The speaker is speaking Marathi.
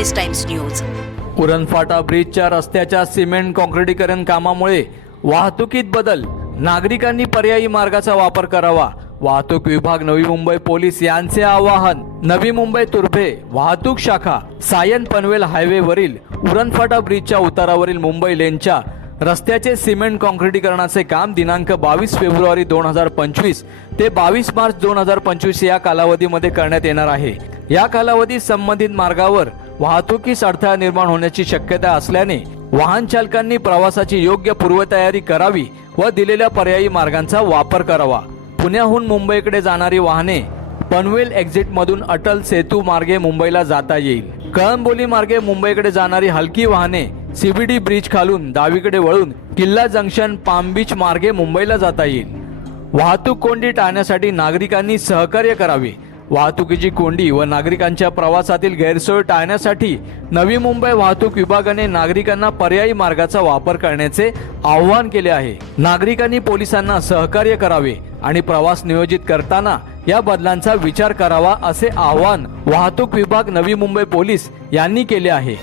पोलीस टाइम्स न्यूज उरणफाटा ब्रिजच्या रस्त्याच्या सिमेंट काँक्रिटीकरण कामामुळे वाहतुकीत बदल. नागरिकांनी पर्यायी मार्गाचा वापर करावा. वाहतूक विभाग नवी मुंबई पोलीस यांचे आवाहन. नवी मुंबई तुर्भे वाहतूक शाखा सायन पनवेल हायवेवरील उरणफाटा ब्रिजच्या उतारावरील मुंबई लेनच्या रस्त्याचे सिमेंट काँक्रिटीकरणाचे काम दिनांक बावीस फेब्रुवारी दोन हजार पंचवीस ते बावीस मार्च दोन हजार पंचवीस या कालावधीमध्ये करण्यात येणार आहे. या कालावधीत संबंधित मार्गावर वाहतुकीस अडथळा निर्माण होण्याची शक्यता असल्याने वाहन चालकांनी प्रवासाची योग्य पूर्वतयारी करावी व दिलेल्या पर्यायी मार्गांचा वापर करावा. पुण्याहून मुंबईकडे जाणारी वाहने पनवेल एक्झिट मधून अटल सेतू मार्गे मुंबईला जाता येईल. कळंबोली मार्गे मुंबईकडे जाणारी हलकी वाहने सीबीडी ब्रिज खालून डावीकडे वळून किल्ला जंक्शन पाम बीच मार्गे मुंबईला जाता येईल. वाहतूक कोंडी टाळण्यासाठी नागरिकांनी सहकार्य करावे. वाहतुकीची कोंडी व नागरिकांच्या प्रवासातील गैरसोय टाळण्यासाठी नवी मुंबई वाहतूक विभागाने नागरिकांना पर्यायी मार्गाचा वापर करण्याचे आवाहन केले आहे. नागरिकांनी पोलिसांना सहकार्य करावे आणि प्रवास नियोजित करताना या बदलांचा विचार करावा असे आवाहन वाहतूक विभाग नवी मुंबई पोलीस यांनी केले आहे.